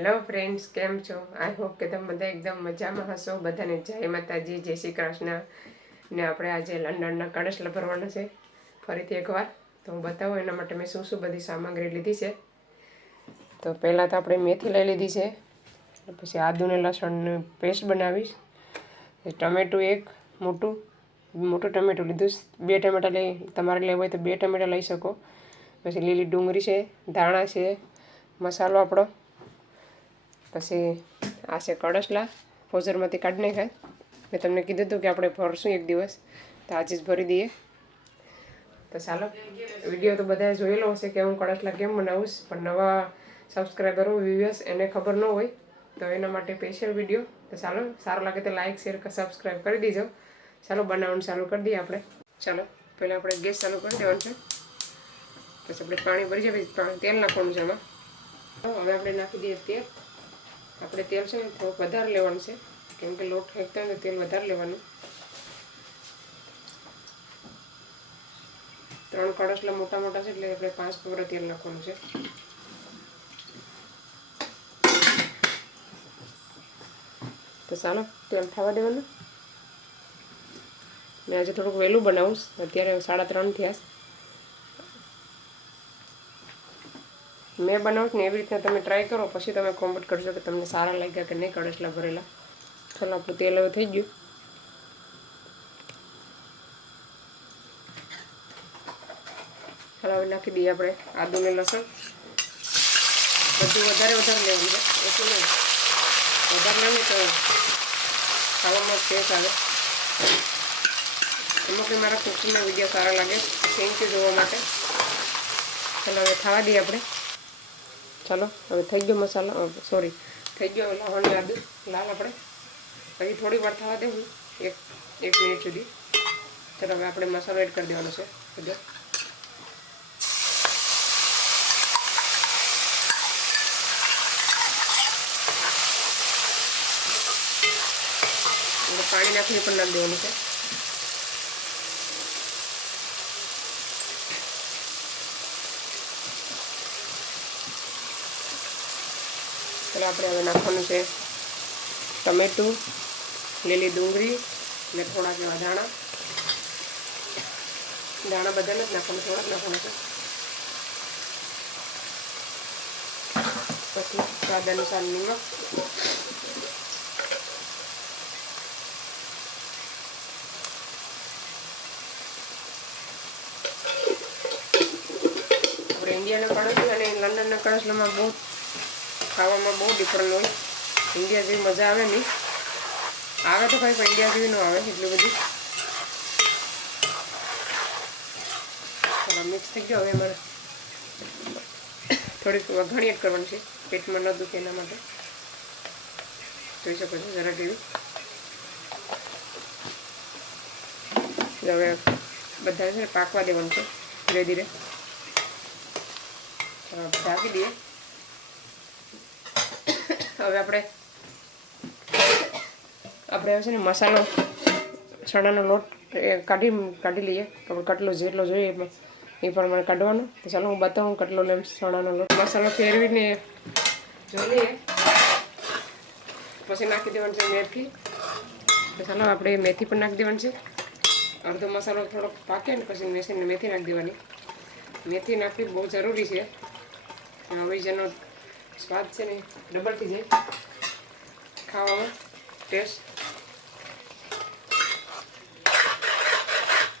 Hello friends, કેમ છો? I hope કે તમે બધા એકદમ મજામાં હશો. બધાને જય માતાજી, જય શ્રી કૃષ્ણ. ને આપણે આજે લંડનના કળશલા ભરવાના છે ફરીથી એકવાર. તો હું બતાવું એના માટે મેં શું શું બધી સામગ્રી લીધી છે. તો પહેલાં તો આપણે મેથી લઈ લીધી છે, પછી આદુને લસણની પેસ્ટ બનાવીશ. ટમેટું એક મોટું ટમેટું લીધું, 2 ટમેટા લઈ, તમારે લેવું હોય તો 2 ટમેટા લઈ શકો. પછી લીલી ડુંગળી છે, ધાણા છે, મસાલો આપણો, પછી આ છે કળશલા, ફોઝરમાંથી કાઢી નાખાય. મેં તમને કીધું હતું કે આપણે ભરશું એક દિવસ, તો આજે જ ભરી દઈએ. તો ચાલો, વિડીયો તો બધાએ જોયેલો હશે કે હું કળશલા કેમ બનાવું, પણ નવા સબસ્ક્રાઈબરો વ્યુઅર્સ એને ખબર ન હોય, તો એના માટે સ્પેશિયલ વિડીયો. તો ચાલો, સારું લાગે તો લાઇક શેર સબસ્ક્રાઈબ કરી દીજો. ચાલો, બનાવવાનું ચાલુ કરી દઈએ આપણે. ચાલો, પહેલાં આપણે ગેસ ચાલુ કરી દેવાનું છે. પછી આપણે પાણી ભરી જાય, પછી તેલ નાખવાનું છે એમાં. હવે આપણે નાખી દઈએ તેલ. આપણે તેલ છે ને થોડુંક વધારે લેવાનું છે, કેમ કે લોટ ફેંકતા હોય તો તેલ વધારે લેવાનું. 3 કળશલા મોટા મોટા છે, એટલે આપણે 5 પવરા તેલ નાખવાનું છે. તો ચાલો, તેલ થવા દેવાનું. મેં આજે થોડુંક વહેલું બનાવું, અત્યારે 3:30 થયા. મેં બનાવું ને એવી રીતના તમે ટ્રાય કરો, પછી તમે કોમેન્ટ કરજો કે તમને સારા લાગ્યા કે નહીં કળશલા ભરેલા. ચાલો, આપણું તેલ હવે થઈ ગયું. ચાલો, હવે નાખી દઈએ આપણે આદુ ને લસણ. બધું વધારે લેવાનું છે, ઓછું નહીં. વધારે નહીં તો ખાવામાં ટેસ્ટ આવે. અમુક મારા કુકિંગના વિડીયો સારા લાગે, થેન્ક યુ જોવા માટે. ચાલો, હવે ખાવા દઈએ આપણે. ચાલો, હવે થઈ ગયો મસાલો, સોરી, થઈ ગયો લસણ ને આદુ લાલ. આપણે પછી થોડી વાર થવા દેવું, એક મિનિટ સુધી. ચાલો, હવે આપણે મસાલો એડ કરી દેવાનો છે બધો. પાણી નાખીને પણ નાખી દેવાનું છે. એટલે આપણે હવે નાખવાનું છે ટમેટું, લીલી ડુંગળી અને થોડાક એવા ધાણા. બધા નથી નાખવાનું, થોડાક નાખવાનું છે. પછી સ્વાદ અનુસાર નિમક. આપણે ઇન્ડિયાના કળશલા અને લંડનના કળશલામાં બહુ ખાવામાં બહુ ડિફરન્ટ હોય. ઇન્ડિયા જેવી મજા આવે નહીં, આવે તો કંઈ, પણ ઇન્ડિયા જેવી ન આવે એટલું બધું. ચાલો, મિક્સ થઈ ગયો. હવે એમાં થોડીક વઘાણી એડ કરવાની છે, પેટમાં ન દુખે એના માટે. જોઈ શકો છો જરા જેવી. હવે બધા છે પાકવા દેવાનું છે ધીરે ધીરે. ઢાંકી દઈએ. હવે આપણે છે ને મસાલો, ચણાનો લોટ કાઢી લઈએ. આપણે કટલો જેટલો જોઈએ એ પ્રમાણે કાઢવાનો. તો ચાલો, હું બતાવું કેટલો લેમ ચણાનો લોટ. મસાલો ફેરવીને જોઈ લઈએ, પછી નાખી દેવાનું છે મેથી. તો ચાલો, આપણે મેથી પણ નાખી દેવાની છે. અડધો મસાલો થોડોક પાકે ને પછી મેથી નાખી દેવાની. મેથી નાખવી બહુ જરૂરી છે. હવે જેનો સ્વાદ છે ને ડબલ થઈ જાય ખાવામાં, ટેસ્ટ.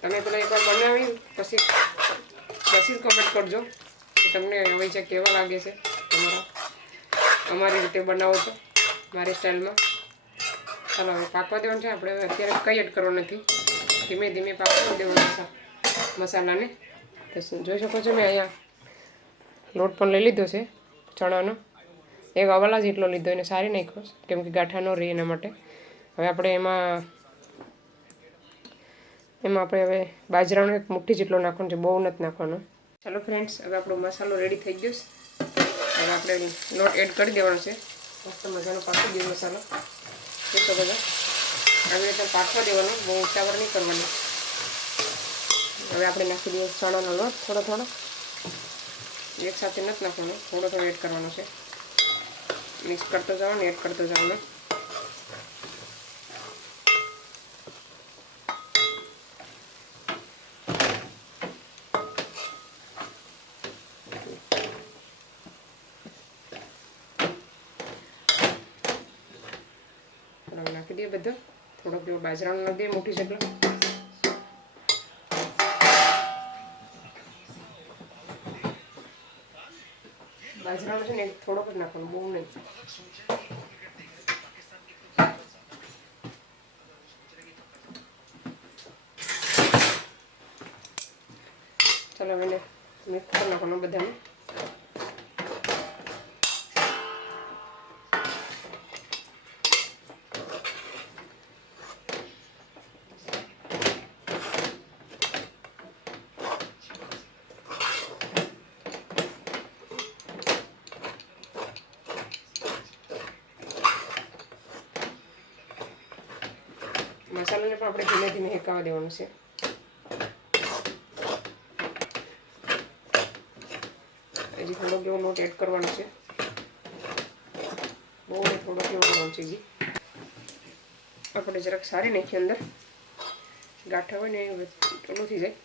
તમે પેલા એકવાર બનાવી પછી કોમેન્ટ કરજો કે તમને હવે છે કેવા લાગે છે અમારી રીતે બનાવો તો, મારી સ્ટાઇલમાં. ચાલો, હવે પાકવા દેવાનું છે. આપણે અત્યારે કંઈ એડ કરવાનું નથી, ધીમે ધીમે પાકવા દેવાનું મસાલાને. જોઈ શકો છો, મેં અહીંયા લોટ પણ લઈ લીધો છે ચણાનો. એક અવાલા જેટલો લીધો, એને સારી નાખ્યો કેમ કે ગાંઠા ન રહે એના માટે. હવે આપણે એમાં આપણે હવે બાજરાનો 1 મુઠ્ઠી જેટલો નાખવાનો છે, બહુ નથી નાખવાનો. ચાલો ફ્રેન્ડ્સ, હવે આપણો મસાલો રેડી થઈ ગયો છે. હવે આપણે લોટ એડ કરી દેવાનો છે. મસ્ત મજાનો પાકી દઈએ મસાલો. જોઈ શકો છો, આવી રીતે પાકવા દેવાનો, બહુ ઉતાવળ નહીં કરવાની. હવે આપણે નાખી દઈએ ચણાનો લોટ થોડો. એક સાથે નથી નાખવાનો, થોડો એડ કરવાનો છે. મિક્સ કરતો જાઓ ને એડ કરતો જાઓ ને. નાખી દઈએ બધું. થોડોક જેવો બાજરાનો નાખી દઈએ મુઠ્ઠી જેટલો. બાજરાનો છે ને થોડોક જ નાખવાનો, બહુ નહીં. ચાલો એને મિક્સ કરી નાખવાનું બધાને. મસાલાને પણ આપણે ધીમે ધીમે હેકાવા દેવાનું છે. હજી થોડોક એવો લોટ એડ કરવાનો છે, બહુ થોડોક એવો કરવાનો છે. આપણે જરાક સારી નાખીએ, અંદર ગાંઠા હોય ને એ ઓલું થઈ જાય.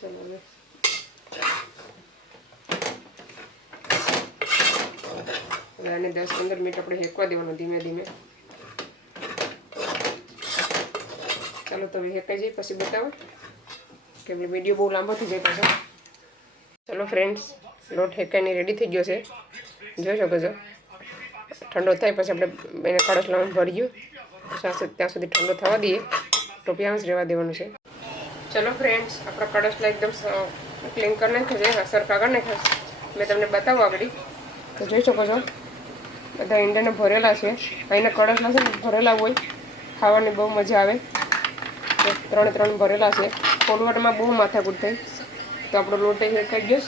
ચલો હવે આને 10-15 મિનિટ આપણે હેકવા દેવાનું ધીમે ધીમે. ચાલો તો હેકાઈ જાય પછી બતાવો, કેમ કે વિડીયો બહુ લાંબો થઈ જાય પાછો. ચલો ફ્રેન્ડ્સ, લોટ હેકાઈને રેડી થઈ ગયો છે, જોઈ શકો છો. ઠંડો થાય પછી આપણે એને કળશલામાં ભર્યું, ત્યાં સુધી ઠંડો થવા દઈએ. ટોપિયામાં જ રહેવા દેવાનું છે. ચલો ફ્રેન્ડ્સ, આપણા કળશલા એકદમ ક્લીન કરી નાખ્યા છે, સરખા કરી નાખ્યા. મેં તમને બતાવું આગળ, તો જોઈ શકો છો બધા ઈંડાને ભરેલા છે. અહીંના કળશલા છે ને ભરેલા હોય, ખાવાની બહુ મજા આવે. 3 ભરેલા છે. ખોલવામાં બહુ માથાકૂટ થઈ, તો આપણો લોટ હેકાઈ ગયો.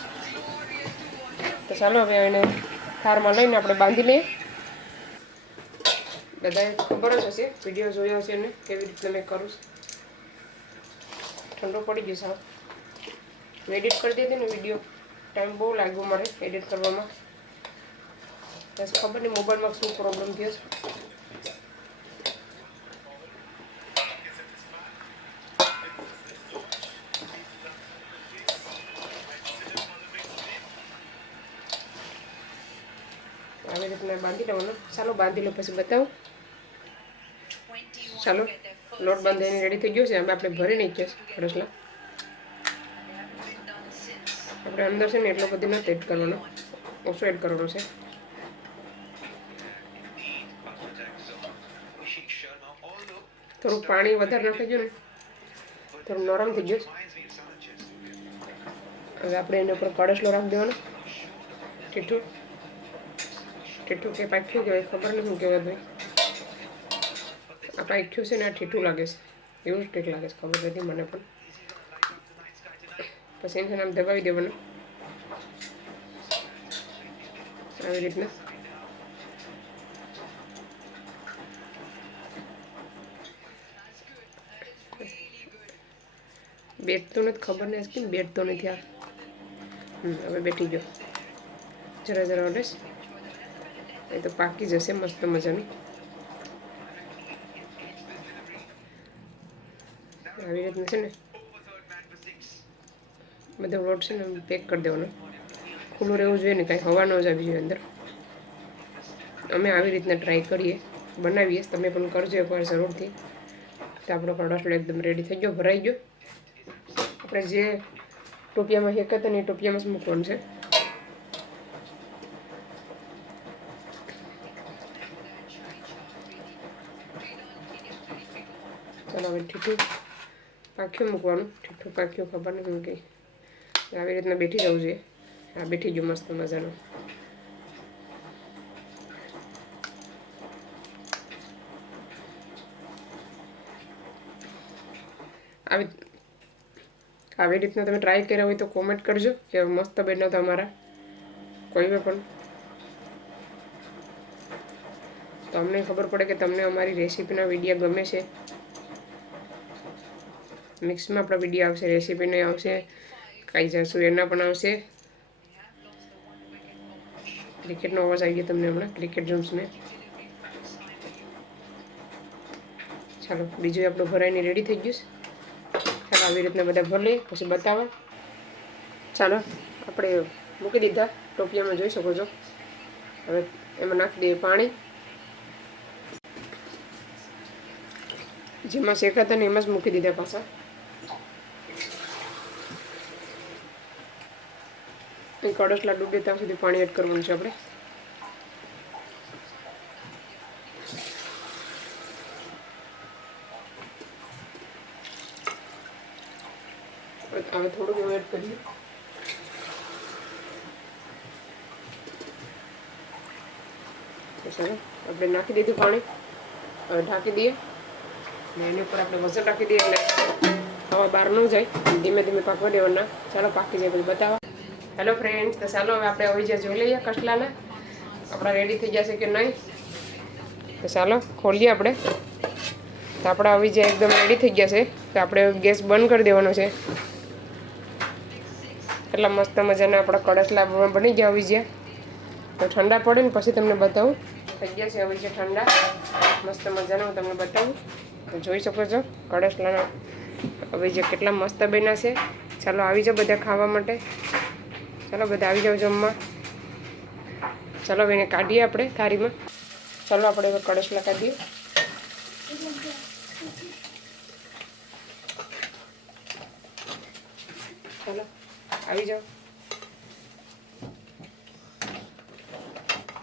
તો ચાલો હવે એને થારમાં લઈને આપણે બાંધી લઈએ. બધાને ખબર જ હશે, વિડીયો જોયો હશે ને કેવી રીતે મેં કરું. ઠંડો પડી ગયો સાવ. મેં એડિટ કરી દીધી ને વિડીયો, ટાઈમ બહુ લાગ્યો મારે એડિટ કરવામાં. બસ ખબર નહીં મોબાઈલમાં શું પ્રોબ્લેમ થયો છે. આવી રીતના બાંધી લેવાનું. ચાલો બાંધી લો પછી બતાવું. ચાલો લોટ બાંધીને રેડી થઈ ગયો છે. હવે આપણે ભરી નાખીએ કળશલા. આપણે અંદર છે ને એટલો બધી નથી એડ કરવાનો, ઓછો એડ કરવાનો છે. થોડુંક પાણી વધારે નાખી ગયું ને, થોડું નરમ થઈ ગયું. હવે આપણે એના ઉપર કળશલો રાખી દેવાનો. ઠીઠું ઠીઠું કે પાક્યું કહેવાય, ખબર નહીં શું કહેવાય ભાઈ. આ પાક્યું છે ને આ ઠીઠું લાગે છે, એવું જ ઠીક લાગે છે, ખબર નથી મને પણ. પછી એને આમ દબાવી દેવાનું આવી રીતના. બેઠતો નથી, ખબર નહીં કેમ બેઠતો નથી આ. હવે બેઠી ગયો. જરા જરા ઓડેસ એ તો પાકી જશે મસ્ત મજાની. આવી રીતના છે ને બધો લોટ છે ને પેક કરી દેવાનો. ખુલ્લું રહેવું જોઈએ ને, કાંઈ હવા ન જ આવી જોઈએ અંદર. અમે આવી રીતના ટ્રાય કરીએ, બનાવીએ. તમે પણ કરજો એકવાર જરૂરથી. તો આપણો કળશલો એકદમ રેડી થઈ ગયો, ભરાઈ ગયો. આપણે જે ટોપિયામાં હેકાતા ને એ ટોપિયામાં જ મૂકવાનું છે. ચાલો હવે ઠીઠું પાક્યું મૂકવાનું. ઠીઠું પાક્યું ખબર નથી કંઈ. આવી રીતના બેઠી જવું જોઈએ. આ બેઠી ગયું મસ્ત મજાનું. આવી રીતના તમે ટ્રાય કર્યા હોય તો કોમેન્ટ કરજો કે મસ્ત બન્યા તમારા કોઈને પણ. તો અમને ખબર પડે કે તમને અમારી રેસીપીના વિડીયો ગમે છે. મિક્સમાં આપણા વિડીયો આવશે, રેસીપીને આવશે, ખાઈ જશું. એના પણ આવશે. ક્રિકેટનો અવાજ આવી ગયો તમને હમણાં, ક્રિકેટ જોઉં મેં. ચાલો બીજું આપણું ભરાઈને રેડી થઈ ગયું છે. ચાલો આવી રીતના બધા ભરી લઈએ પછી બતાવો. ચાલો આપણે મૂકી દીધા ટોપિયામાં, જોઈ શકો છો. હવે એમાં નાખી દઈએ પાણી. જેમાં શેકાતા ને એમાં જ મૂકી દીધા પાછા. કડસલા ડૂબે ત્યાં સુધી પાણી એડ કરવાનું છે આપણે. હવે થોડુંક એવું એડ કરીએ. ચાલો આપણે નાખી દીધું પાણી. હવે ઢાંકી દઈએ ને એની ઉપર આપણે વજન રાખી દઈએ એટલે હવા બહાર ન જાય. ધીમે ધીમે પાકવા દેવાના. ચાલો પાકી જાય પછી બતાવો. હેલો ફ્રેન્ડ્સ, તો ચાલો હવે આપણે આવી જોઈ લઈએ કસલાને આપણા રેડી થઈ જશે કે નહીં. તો ચાલો ખોલીએ આપણે. તો આપણા આવી જાય એકદમ રેડી થઈ ગયા છે. તો આપણે ગેસ બંધ કરી દેવાનો છે. એટલા મસ્ત મજાના આપણા કડસલા બની ગયા આવી ગયા. તો ઠંડા પડે ને પછી તમને બતાવું. થઈ ગયા છે આવી છે ઠંડા, મસ્ત મજાના હું તમને બતાવું. તો જોઈ શકો છો કડસલાના હવે જે કેટલા મસ્ત બન્યા છે. ચાલો આવી જાઓ બધા ખાવા માટે. ચાલો બધા આવી જાઓ જમવા. ચાલો એને કાઢીએ આપણે થાળીમાં. ચાલો આપણે હવે કડસલા કાઢીએ. ચાલો આવી જાઓ.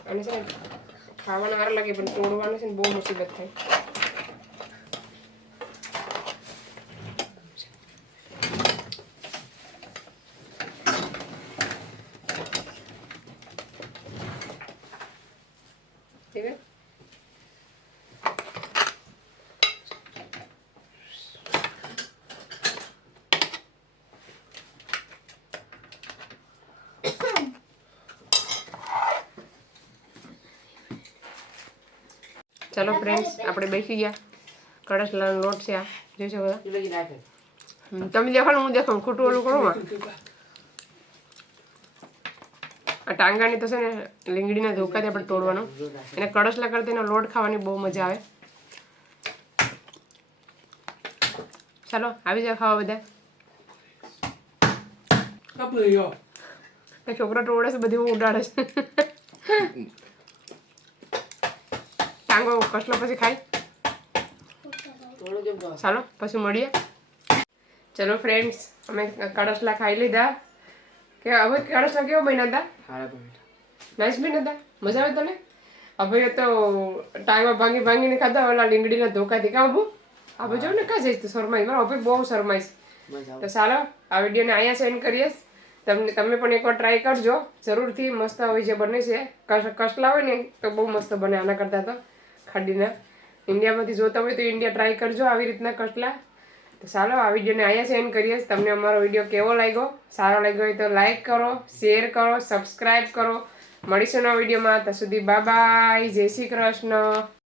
અને છે ને ખાવાના સારા લાગે પણ તોડવાનું છે ને બહુ મુસીબત થાય. ચાલો ફ્રેન્ડ્સ આપણે બેસી ગયા. કડસલાનો લોટ છે આ, જોઈ શકો બધા. તમે દેખાડો હું દેખાડું, ખોટું ઓલું કરો. આ ટાંગાની તો છે ને લીંગડીના ધોકાથી આપણે તોડવાનો. એને કડસલા કરતા એનો લોટ ખાવાની બહુ મજા આવે. ચાલો આવી જાઓ ખાવા બધા. છોકરા તોડે છે બધી, હું ઉડાડે છે. ટાંગો કસલો પછી ખાઈ. ચાલો પછી મળીએ. ચલો ફ્રેન્ડ્સ, અમે કડસલા ખાઈ લીધા. કે હવે કડસલા કેવો બન્યા હતા? નાઈસ બન્યા હતા, મજા આવે તને? હવે તો ટાંગા ભાંગીને ખાધા ઓલા લીંગડીના ધોકાથી. કાં ઉભું હવે જો ને કાં જઈશ તો શરમાઈશ. બરાબર હવે બહુ શરમાઈશ. તો ચાલો આ વિડીયોને અહીંયા સેન્ડ કરીએ. તમે પણ એકવાર ટ્રાય કરજો જરૂરથી. મસ્ત હોય જે બને છે. કસલા હોય ને તો બહુ મસ્ત બને આના કરતાં તો. ખાડીના ઇન્ડિયામાંથી જોતા હોય તો ઇન્ડિયા ટ્રાય કરજો આવી રીતના કસલા. તો ચાલો આ વિડીયોને અહીંયા સેન્ડ કરીએ. તમને અમારો વિડીયો કેવો લાગ્યો? સારો લાગ્યો હોય તો લાઈક કરો, શેર કરો, સબસ્ક્રાઈબ કરો. મળીશું નવા વિડીયોમાં. ત્યાં સુધી બાય બાય, જય શ્રી કૃષ્ણ.